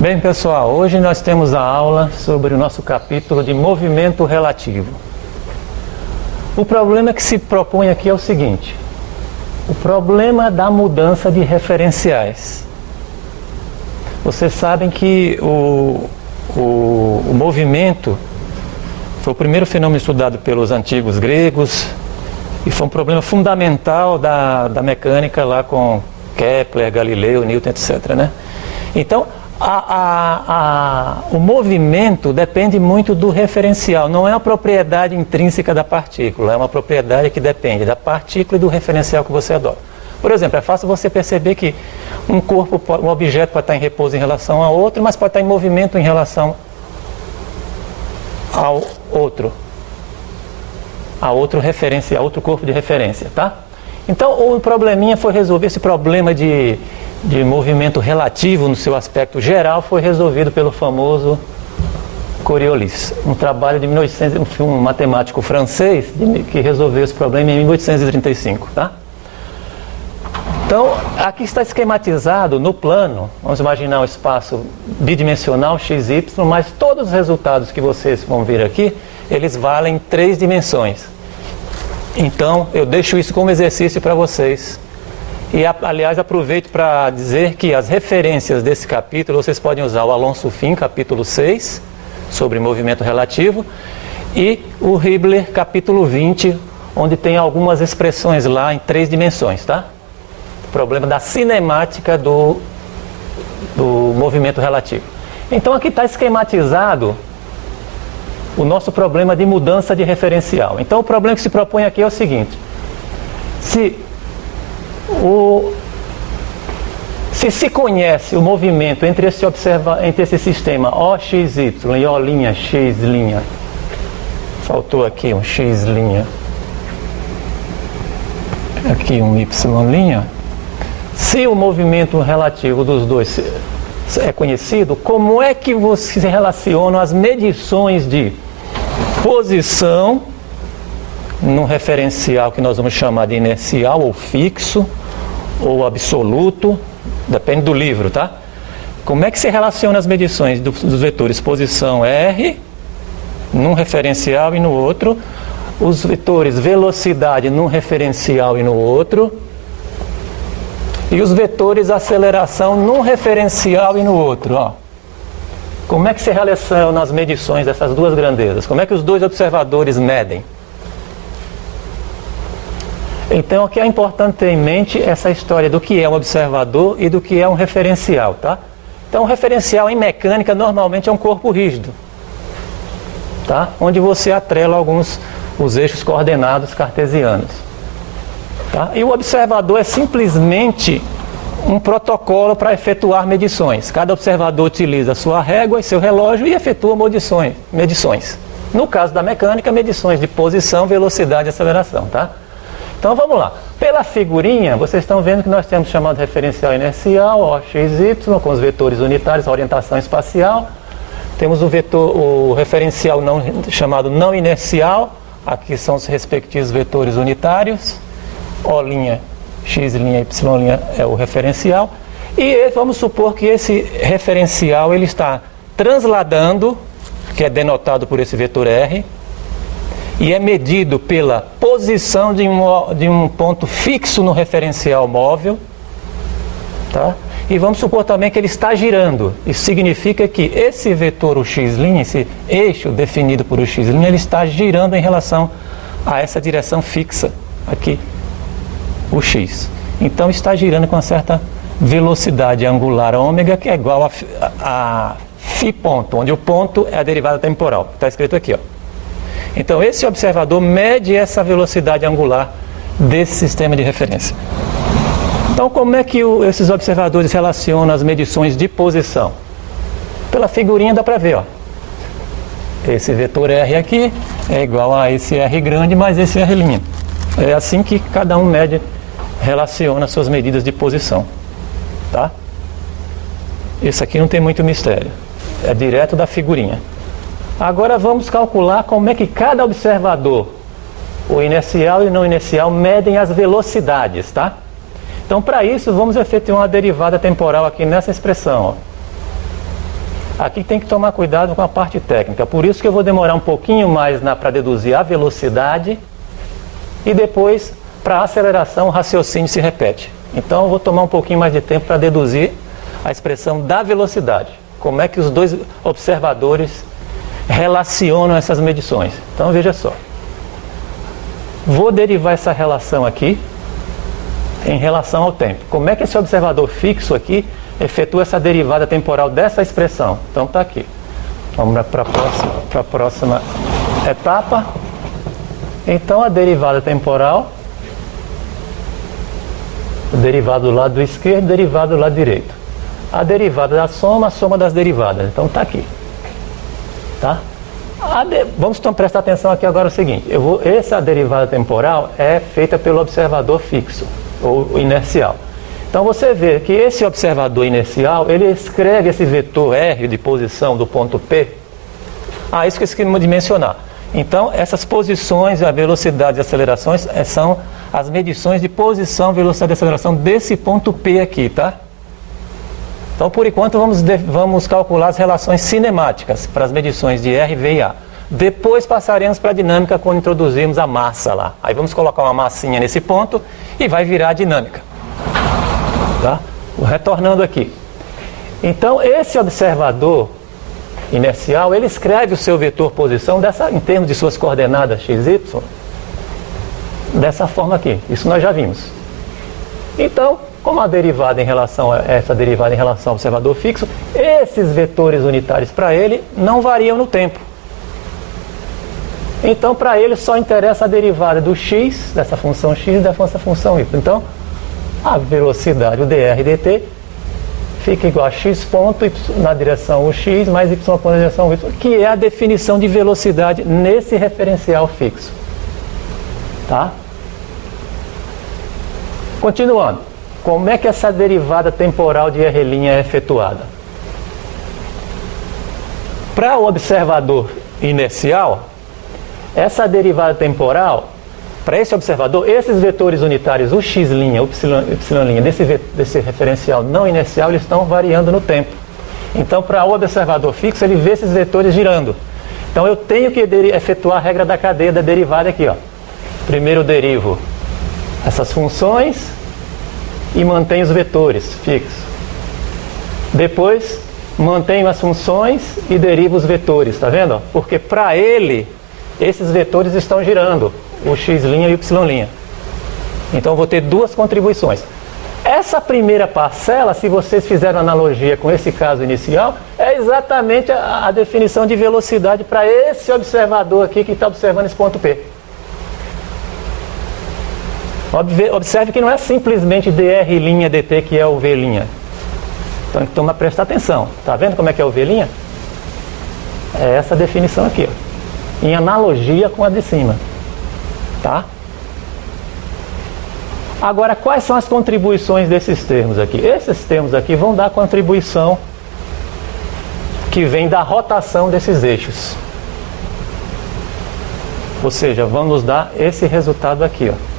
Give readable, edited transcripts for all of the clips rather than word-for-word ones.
Bem, pessoal, hoje nós temos a aula sobre o nosso capítulo de movimento relativo. O problema que se propõe aqui é o seguinte: o problema da mudança de referenciais. Vocês sabem que o movimento foi o primeiro fenômeno estudado pelos antigos gregos e foi um problema fundamental da mecânica lá com Kepler, Galileu, Newton, etc., né? Então, o movimento depende muito do referencial, não é uma propriedade intrínseca da partícula, é uma propriedade que depende da partícula e do referencial que você adota. Por exemplo, é fácil você perceber que um objeto pode estar em repouso em relação a outro, mas pode estar em movimento em relação ao outro referencial, outro corpo de referência, tá? Então, o probleminha foi resolver esse problema de movimento relativo no seu aspecto geral, foi resolvido pelo famoso Coriolis, um trabalho de 1800, um matemático francês que resolveu esse problema em 1835, tá? Então, aqui está esquematizado no plano, vamos imaginar um espaço bidimensional XY, mas todos os resultados que vocês vão ver aqui, eles valem 3 dimensões. Então, eu deixo isso como exercício para vocês. E, aliás, aproveito para dizer que as referências desse capítulo, vocês podem usar o Alonso Fim, capítulo 6, sobre movimento relativo, e o Hibbeler, capítulo 20, onde tem algumas expressões lá em 3 dimensões, tá? O problema da cinemática do movimento relativo. Então, aqui está esquematizado o nosso problema de mudança de referencial. Então, o problema que se propõe aqui é o seguinte: se se conhece o movimento entre esse sistema OXY e O'X', faltou aqui um X', aqui um Y', se o movimento relativo dos dois é conhecido, como é que se relacionam as medições de posição num referencial que nós vamos chamar de inercial ou fixo ou absoluto, depende do livro, tá? Como é que se relaciona as medições dos vetores posição R num referencial e no outro, os vetores velocidade num referencial e no outro, e os vetores aceleração num referencial e no outro, ó. Como é que se relacionam as medições dessas duas grandezas? Como é que os dois observadores medem? Então, aqui é importante ter em mente essa história do que é um observador e do que é um referencial, tá? Então, um referencial em mecânica normalmente é um corpo rígido, tá? Onde você atrela os eixos coordenados cartesianos, tá? E o observador é simplesmente um protocolo para efetuar medições. Cada observador utiliza a sua régua e seu relógio e efetua medições. No caso da mecânica, medições de posição, velocidade e aceleração, tá? Então vamos lá. Pela figurinha, vocês estão vendo que nós temos chamado referencial inercial, OXY, com os vetores unitários, a orientação espacial. Temos o referencial chamado não inercial, aqui são os respectivos vetores unitários, O', X', Y' é o referencial. E vamos supor que esse referencial ele está transladando, que é denotado por esse vetor R, e é medido pela posição de um ponto fixo no referencial móvel, tá? E vamos supor também que ele está girando. Isso significa que esse vetor, o X', esse eixo definido por o X', ele está girando em relação a essa direção fixa, aqui, o X. Então está girando com uma certa velocidade angular ômega, que é igual a φ ponto, onde o ponto é a derivada temporal. Está escrito aqui, ó. Então, esse observador mede essa velocidade angular desse sistema de referência. Então, como é que esses observadores relacionam as medições de posição? Pela figurinha dá para ver, ó. Esse vetor R aqui é igual a esse R grande mais esse R'. É assim que cada um relaciona suas medidas de posição, tá? Esse aqui não tem muito mistério. É direto da figurinha. Agora vamos calcular como é que cada observador, o inercial e o não inercial, medem as velocidades, tá? Então, para isso, vamos efetuar uma derivada temporal aqui nessa expressão, ó. Aqui tem que tomar cuidado com a parte técnica, por isso que eu vou demorar um pouquinho mais para deduzir a velocidade e depois, para a aceleração, o raciocínio se repete. Então eu vou tomar um pouquinho mais de tempo para deduzir a expressão da velocidade. Como é que os dois observadores relacionam essas medições. Então veja só. Vou derivar essa relação aqui em relação ao tempo. Como é que esse observador fixo aqui efetua essa derivada temporal dessa expressão? Então está aqui. Vamos para a próxima etapa. Então a derivada temporal, o derivado do lado esquerdo, derivado do lado direito. A derivada da soma, a soma das derivadas. Então está aqui. Tá? Vamos então prestar atenção aqui agora o seguinte. Essa derivada temporal é feita pelo observador fixo, ou inercial. Então você vê que esse observador inercial, ele escreve esse vetor R de posição do ponto P. Isso que eu esqueci de mencionar. Então essas posições, a velocidade e acelerações são as medições de posição, velocidade e aceleração desse ponto P aqui, tá? Então, por enquanto, vamos calcular as relações cinemáticas para as medições de R, V e A. Depois passaremos para a dinâmica quando introduzirmos a massa lá. Aí vamos colocar uma massinha nesse ponto e vai virar a dinâmica. Tá? Retornando aqui. Então, esse observador inercial, ele escreve o seu vetor posição em termos de suas coordenadas x, y, dessa forma aqui. Isso nós já vimos. Então, como a derivada em relação a essa derivada em relação ao observador fixo, esses vetores unitários para ele não variam no tempo. Então, para ele só interessa a derivada do x, dessa função x, e dessa função y. Então, a velocidade, o dr dt, fica igual a x ponto y na direção o x mais y ponto na direção o y, que é a definição de velocidade nesse referencial fixo. Tá? Continuando. Como é que essa derivada temporal de R' é efetuada? Para o observador inercial, essa derivada temporal, para esse observador, esses vetores unitários, o x', o y', desse referencial não inercial, eles estão variando no tempo. Então, para o observador fixo, ele vê esses vetores girando. Então, eu tenho que efetuar a regra da cadeia da derivada aqui. Primeiro eu derivo essas funções e mantenho os vetores fixos. Depois, mantenho as funções e derivo os vetores, tá vendo? Porque para ele, esses vetores estão girando, o x' e o y'. Então, eu vou ter duas contribuições. Essa primeira parcela, se vocês fizeram analogia com esse caso inicial, é exatamente a definição de velocidade para esse observador aqui que está observando esse ponto P. Observe que não é simplesmente dr' dt que é o v'. Então, toma prestar atenção. Está vendo como é que é o v'? É essa definição aqui, ó, em analogia com a de cima. Tá? Agora, quais são as contribuições desses termos aqui? Esses termos aqui vão dar contribuição que vem da rotação desses eixos. Ou seja, vamos dar esse resultado aqui, ó.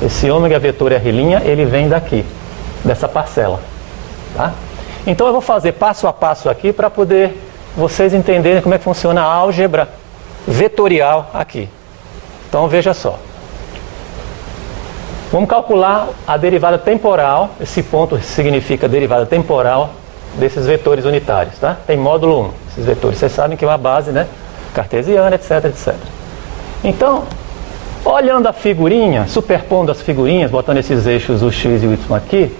Esse ômega vetor R', ele vem daqui, dessa parcela. Tá? Então eu vou fazer passo a passo aqui para poder vocês entenderem como é que funciona a álgebra vetorial aqui. Então veja só. Vamos calcular a derivada temporal, esse ponto significa a derivada temporal desses vetores unitários. Tá? Tem módulo 1, esses vetores. Vocês sabem que é uma base, né, cartesiana, etc, etc. Então, olhando a figurinha, superpondo as figurinhas, botando esses eixos, o x e o y aqui,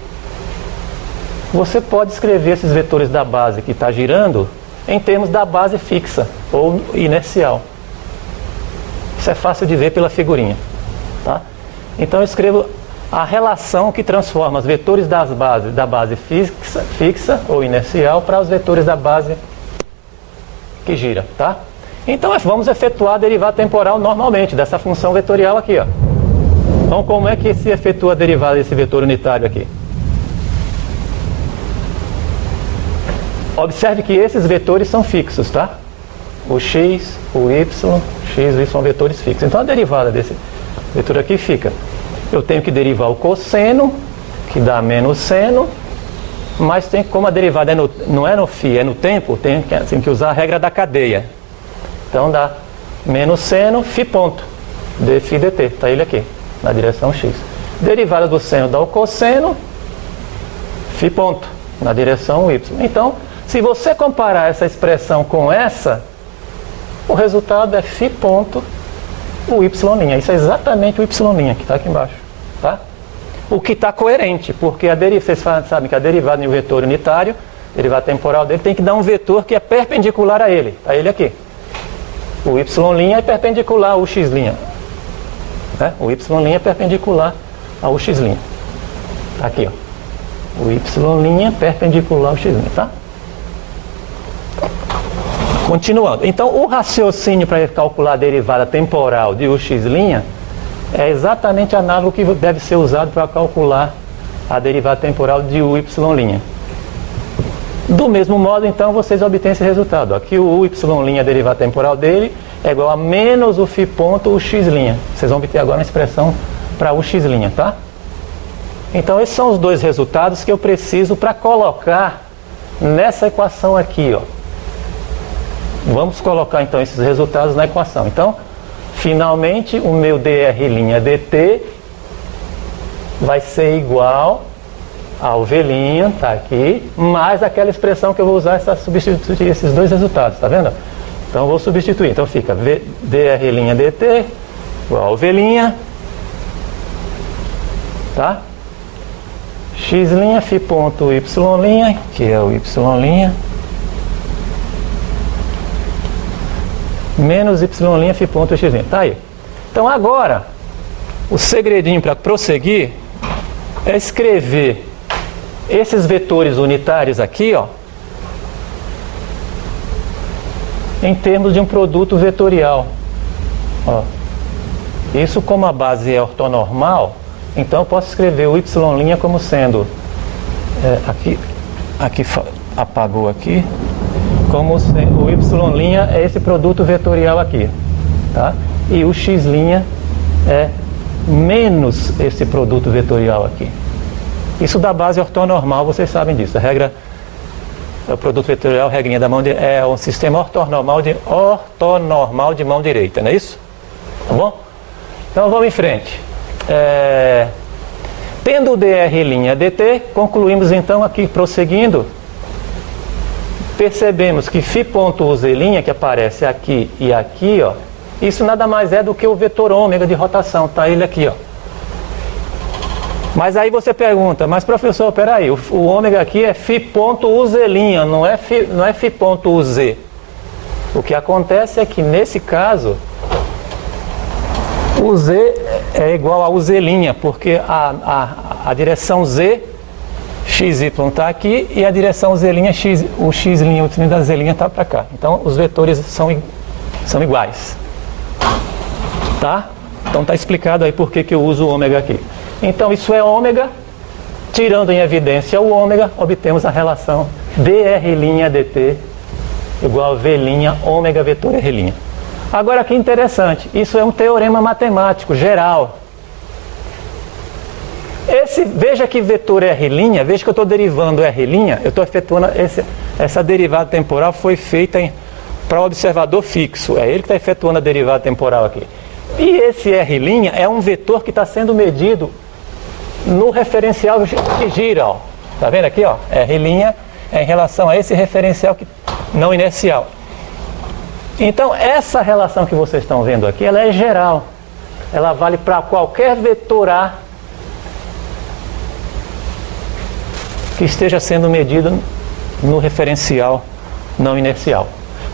você pode escrever esses vetores da base que está girando em termos da base fixa ou inercial. Isso é fácil de ver pela figurinha. Tá? Então eu escrevo a relação que transforma os vetores da base fixa ou inercial para os vetores da base que gira. Tá? Então vamos efetuar a derivada temporal normalmente, dessa função vetorial aqui. Ó. Então como é que se efetua a derivada desse vetor unitário aqui? Observe que esses vetores são fixos, tá? O x, o y são vetores fixos. Então a derivada desse vetor aqui fica. Eu tenho que derivar o cosseno, que dá menos seno, mas como a derivada não é no φ, é no tempo, tem que usar a regra da cadeia. Então dá menos seno φ ponto, dφ dt, está ele aqui, na direção x. Derivada do seno dá o cosseno φ ponto, na direção y. Então, se você comparar essa expressão com essa, o resultado é φ ponto o y'. Isso é exatamente o y' que está aqui embaixo. Tá? O que está coerente, porque vocês sabem que a derivada em um vetor unitário, a derivada temporal dele, tem que dar um vetor que é perpendicular a ele. Está ele aqui. O y' é perpendicular ao x'. Né? O y' é perpendicular ao x'. Tá aqui, ó. O y' é perpendicular ao x', tá? Continuando. Então, o raciocínio para calcular a derivada temporal de ux' é exatamente análogo ao que deve ser usado para calcular a derivada temporal de y'. Do mesmo modo, então, vocês obtêm esse resultado. Aqui o y', a derivada temporal dele, é igual a menos o φ ponto ux'. Vocês vão obter agora uma expressão para ux', tá? Então, esses são os dois resultados que eu preciso para colocar nessa equação aqui, ó. Vamos colocar, então, esses resultados na equação. Então, finalmente, o meu dr' dt vai ser igual ao V', tá aqui, mais aquela expressão que eu vou usar para substituir esses dois resultados, tá vendo? Então, eu vou substituir. Então, fica dr' dt igual ao V', tá? X' φ ponto y', que é o y', menos y' φ ponto x'. Tá aí. Então agora, o segredinho para prosseguir é escrever esses vetores unitários aqui, ó, em termos de um produto vetorial. Ó. Isso, como a base é ortonormal, então eu posso escrever o y' como sendo aqui apagou aqui, como o y' é esse produto vetorial aqui, tá? E o x' é menos esse produto vetorial aqui. Isso da base ortonormal, vocês sabem disso. A regra, o produto vetorial, a regrinha da mão é um sistema ortonormal de mão direita, não é isso? Tá bom? Então vamos em frente. Tendo o dr' dt, concluímos então aqui, prosseguindo, percebemos que φ ponto uz', que aparece aqui e aqui, ó, isso nada mais é do que o vetor ômega de rotação, tá ele aqui, ó. Mas aí você pergunta, mas professor, peraí, o ômega aqui é φ ponto uz', não é φ ponto uz. O que acontece é que nesse caso, o z é igual a uz', porque a direção z, xy está aqui, e a direção z', o x', o da z' está para cá. Então, os vetores são iguais. Tá? Então, está explicado aí por que eu uso o ômega aqui. Então, isso é ômega. Tirando em evidência o ômega, obtemos a relação dr' dt igual a v' ômega vetor r'. Agora, que interessante. Isso é um teorema matemático geral. Veja que vetor R', veja que eu estou derivando R', eu estou efetuando essa derivada temporal foi feita para o observador fixo. É ele que está efetuando a derivada temporal aqui. E esse R' é um vetor que está sendo medido no referencial que gira. Ó. Tá vendo aqui? Ó? R' é em relação a esse referencial não inercial. Então, essa relação que vocês estão vendo aqui, ela é geral. Ela vale para qualquer vetor A que esteja sendo medido no referencial não inercial.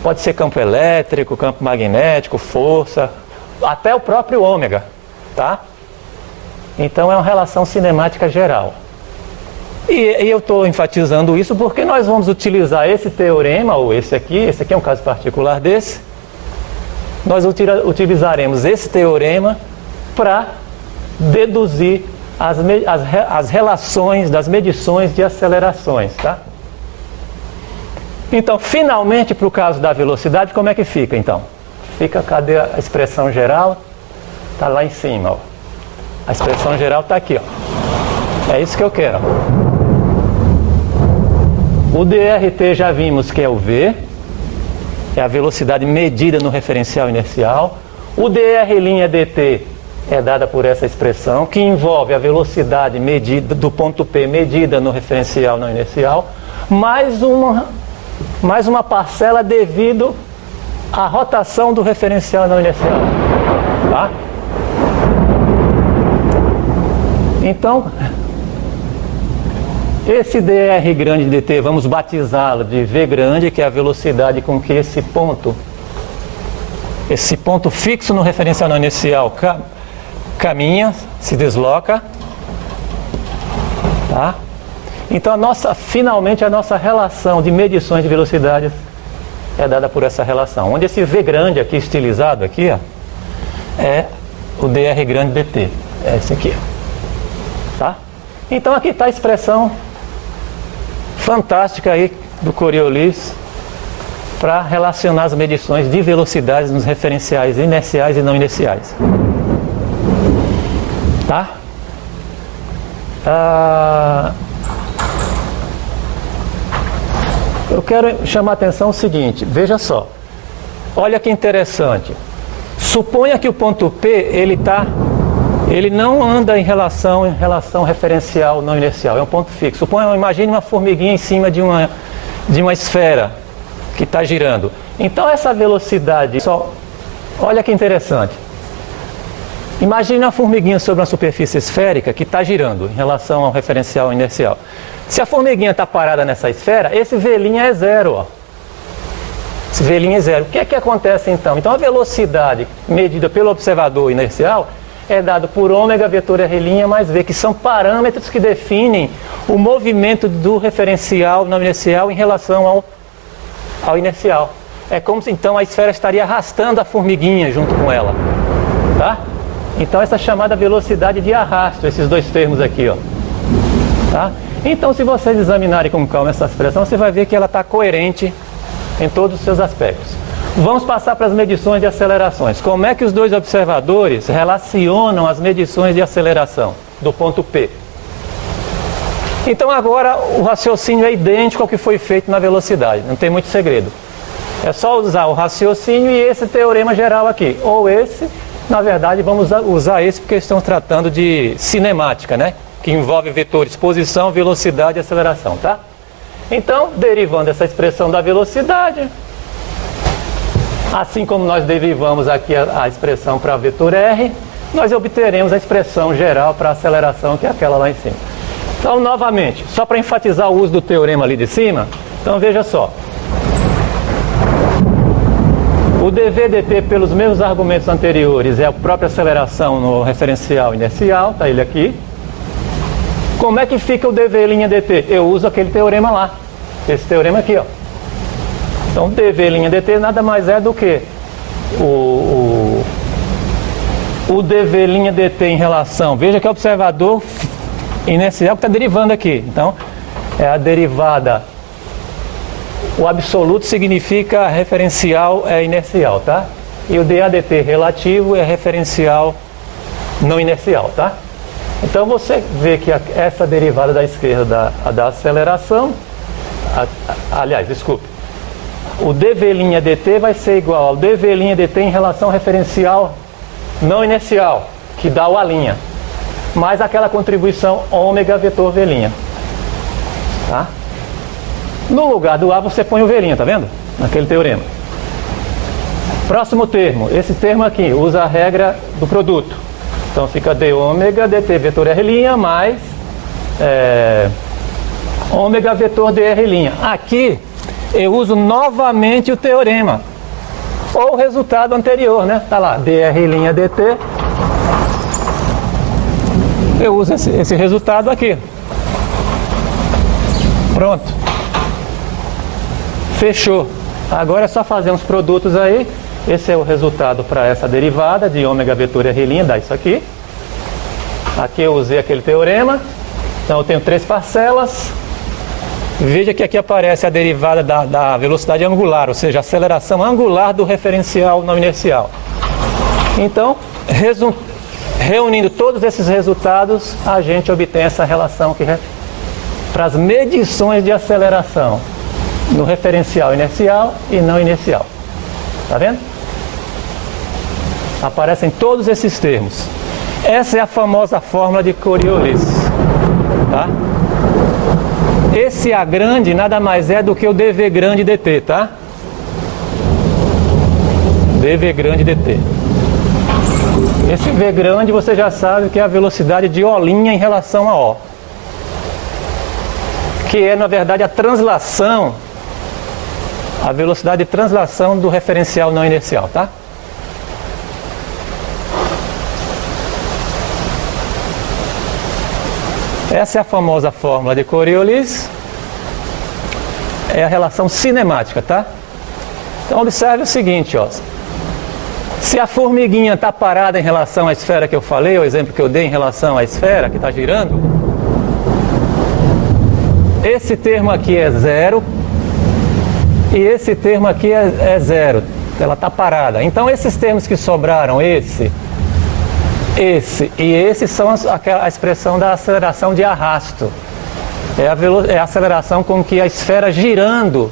Pode ser campo elétrico, campo magnético, força, até o próprio ômega, tá? Então é uma relação cinemática geral. E eu estou enfatizando isso porque nós vamos utilizar esse teorema, ou esse aqui é um caso particular desse, nós utilizaremos esse teorema para deduzir as relações das medições de acelerações, tá? Então, finalmente, para o caso da velocidade, como é que fica, então? Cadê a expressão geral? Está lá em cima, ó. A expressão geral está aqui, ó. É isso que eu quero, ó. O DRT já vimos que é o V, é a velocidade medida no referencial inercial. O dr'/dt é dada por essa expressão, que envolve a velocidade medida do ponto P medida no referencial não inercial, mais uma parcela devido à rotação do referencial não inercial. Tá? Então, esse dr grande dt, vamos batizá-lo de V grande, que é a velocidade com que esse ponto fixo no referencial não inercial caminha, se desloca. Tá? Então, finalmente, a nossa relação de medições de velocidades é dada por essa relação. Onde esse V grande aqui, estilizado aqui, ó, é o dr grande dt. É esse aqui. Tá? Então, aqui está a expressão fantástica aí do Coriolis para relacionar as medições de velocidades nos referenciais inerciais e não inerciais. Tá? Eu quero chamar a atenção o seguinte, veja só. Olha que interessante. Suponha que o ponto P, ele não anda em relação referencial não inercial, é um ponto fixo. Imagine uma formiguinha em cima de uma esfera que está girando. Então essa velocidade, olha que interessante. Imagine uma formiguinha sobre uma superfície esférica que está girando em relação ao referencial inercial. Se a formiguinha está parada nessa esfera, esse V' é zero. Ó. Esse V' é zero. O que é que acontece então? Então a velocidade medida pelo observador inercial é dado por ômega vetor R' mais V, que são parâmetros que definem o movimento do referencial não inercial em relação ao inercial. É como se então a esfera estaria arrastando a formiguinha junto com ela. Tá? Então essa chamada velocidade de arrasto, esses dois termos aqui. Ó. Tá? Então se vocês examinarem com calma essa expressão, você vai ver que ela está coerente em todos os seus aspectos. Vamos passar para as medições de acelerações. Como é que os dois observadores relacionam as medições de aceleração do ponto P? Então agora o raciocínio é idêntico ao que foi feito na velocidade, não tem muito segredo. É só usar o raciocínio e esse teorema geral aqui. Ou esse, na verdade vamos usar esse porque estamos tratando de cinemática, né? Que envolve vetores posição, velocidade e aceleração, tá? Então, derivando essa expressão da velocidade, assim como nós derivamos aqui a expressão para vetor R, nós obteremos a expressão geral para a aceleração, que é aquela lá em cima. Então, novamente, só para enfatizar o uso do teorema ali de cima, então veja só. O dv/dt, pelos mesmos argumentos anteriores, é a própria aceleração no referencial inercial, está ele aqui. Como é que fica o dv'/dt? Eu uso aquele teorema lá, esse teorema aqui, ó. Então, dv'/dt nada mais é do que o dv'/dt em relação... Veja que é o observador inercial que está derivando aqui. Então, é a derivada... O absoluto significa referencial inercial, tá? E o dAdt relativo é referencial não inercial, tá? Então, você vê que essa derivada da esquerda da aceleração... Aliás, desculpe. O dv'/dt vai ser igual ao dv'/dt em relação ao referencial não inercial, que dá o A', mais aquela contribuição ômega vetor V'. Tá? No lugar do A você põe o V', tá vendo? Naquele teorema. Próximo termo, esse termo aqui, usa a regra do produto. Então fica d ômega dt vetor R' mais ômega vetor dr'. Aqui eu uso novamente o teorema, ou o resultado anterior, né? Tá lá, dr' dt. Eu uso esse resultado aqui. Pronto. Fechou. Agora é só fazer uns produtos aí. Esse é o resultado para essa derivada de ômega vetor R', dá isso aqui. Aqui eu usei aquele teorema. Então eu tenho 3 parcelas. Veja que aqui aparece a derivada da velocidade angular, ou seja, a aceleração angular do referencial não inercial. Então, reunindo todos esses resultados, a gente obtém essa relação para as medições de aceleração. no referencial inercial e não inercial. Tá vendo? Aparecem todos esses termos. Essa é a famosa fórmula de Coriolis. Tá? Esse A grande nada mais é do que o dV grande dt, tá? dV grande dt. Esse V grande você já sabe que é a velocidade de O' em relação a O. Que é, na verdade, a translação, a velocidade de translação do referencial não inercial, tá? Essa é a famosa fórmula de Coriolis. É a relação cinemática, tá? Então observe o seguinte, ó. Se a formiguinha está parada em relação à esfera que eu falei, o exemplo que eu dei em relação à esfera que está girando, esse termo aqui é zero e esse termo aqui é zero. Ela está parada. Então esses termos que sobraram, esse e esse são a expressão da aceleração de arrasto. É a aceleração com que a esfera girando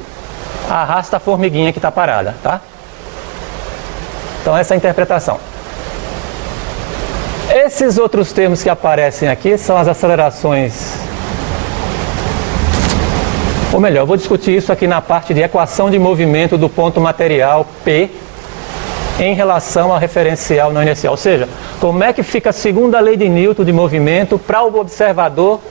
arrasta a formiguinha que está parada, tá? Então essa é a interpretação. Esses outros termos que aparecem aqui são as acelerações. Ou melhor, eu vou discutir isso aqui na parte de equação de movimento do ponto material P em relação ao referencial não inercial. Ou seja, como é que fica a segunda lei de Newton de movimento para o observador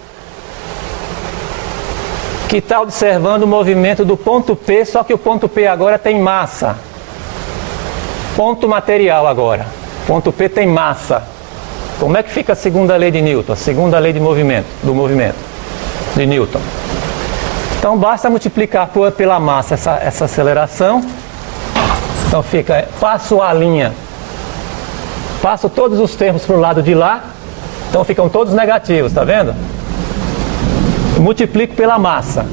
que está observando o movimento do ponto P, só que o ponto P agora tem massa. Ponto material agora. Ponto P tem massa. Como é que fica a segunda lei de Newton? A segunda lei de movimento, do movimento de Newton. Então basta multiplicar pela massa essa aceleração. Então fica, passo a linha, passo todos os termos para o lado de lá, então ficam todos negativos, tá vendo? Multiplico pela massa.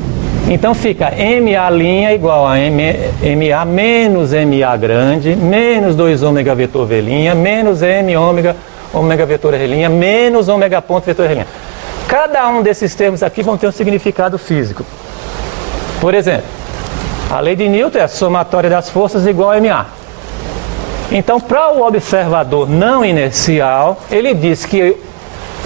Então fica MA' igual a MA menos MA grande, menos 2 ômega vetor V', menos M ômega vetor R', menos ômega ponto vetor R'. Cada um desses termos aqui vão ter um significado físico. Por exemplo, a lei de Newton é a somatória das forças igual a MA. Então, para o observador não inercial, ele diz que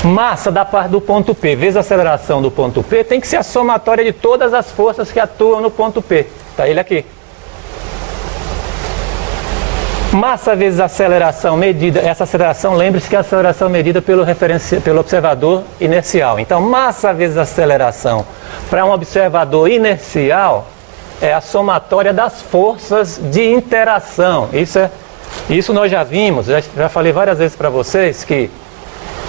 massa da parte do ponto P vezes a aceleração do ponto P tem que ser a somatória de todas as forças que atuam no ponto P. Está ele aqui. Massa vezes aceleração medida. Essa aceleração, lembre-se que é a aceleração medida pelo observador inercial. Então, massa vezes aceleração para um observador inercial é a somatória das forças de interação. Isso nós já vimos, já falei várias vezes para vocês que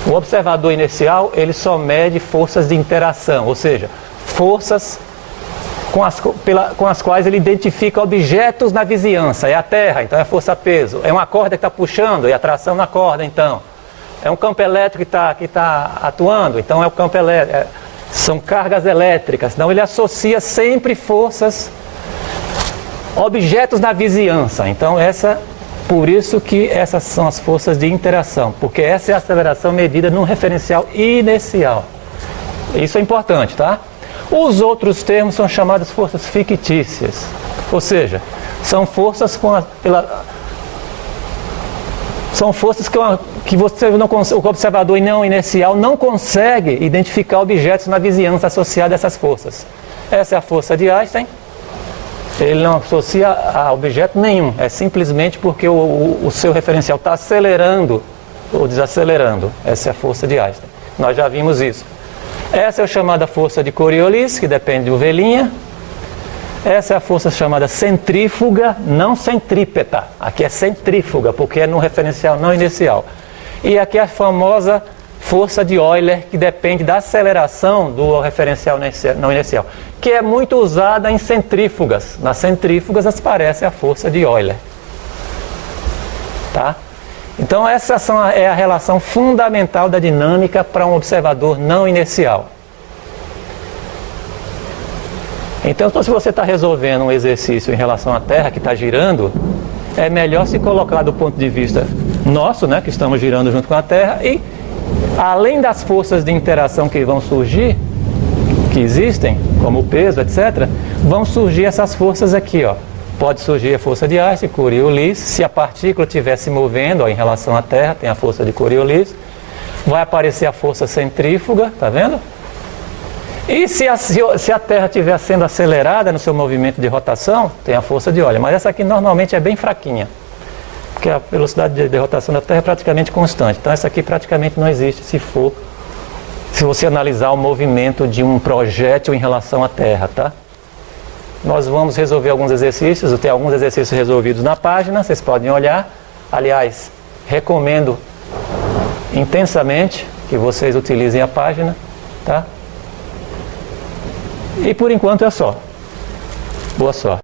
o observador inercial, ele só mede forças de interação, ou seja, forças com as quais ele identifica objetos na vizinhança. É a Terra, então é força-peso. É uma corda que está puxando, é a tração na corda, então. É um campo elétrico que tá atuando, então é o campo elétrico. São cargas elétricas. Então ele associa sempre forças, objetos na vizinhança. Então por isso que essas são as forças de interação, porque essa é a aceleração medida num referencial inercial. Isso é importante, tá? Os outros termos são chamadas forças fictícias, ou seja, são forças são forças que você não o observador não inercial não consegue identificar objetos na vizinhança associados a essas forças. Essa é a força de Einstein. Ele não associa a objeto nenhum, é simplesmente porque o seu referencial está acelerando ou desacelerando. Essa é a força de Einstein. Nós já vimos isso. Essa é a chamada força de Coriolis, que depende do V'. Essa é a força chamada centrífuga, não centrípeta. Aqui é centrífuga, porque é no referencial não inercial. E aqui é a famosa força de Euler, que depende da aceleração do referencial não inercial, que é muito usada em centrífugas. Nas centrífugas aparece a força de Euler. Tá? Então essa é a relação fundamental da dinâmica para um observador não inercial. Então se você está resolvendo um exercício em relação à Terra que está girando, é melhor se colocar do ponto de vista nosso, né, que estamos girando junto com a Terra, e além das forças de interação que vão surgir, que existem, como o peso, etc., vão surgir essas forças aqui, ó. Pode surgir a força de Einstein, Coriolis. Se a partícula estiver se movendo, ó, em relação à Terra, tem a força de Coriolis. Vai aparecer a força centrífuga, tá vendo? E se a Terra estiver sendo acelerada no seu movimento de rotação, tem a força de Euler. Mas essa aqui normalmente é bem fraquinha, porque a velocidade de rotação da Terra é praticamente constante. Então essa aqui praticamente não existe se você analisar o movimento de um projétil em relação à Terra, tá? Nós vamos resolver alguns exercícios, tem alguns exercícios resolvidos na página, vocês podem olhar. Aliás, recomendo intensamente que vocês utilizem a página, tá? E por enquanto é só. Boa sorte.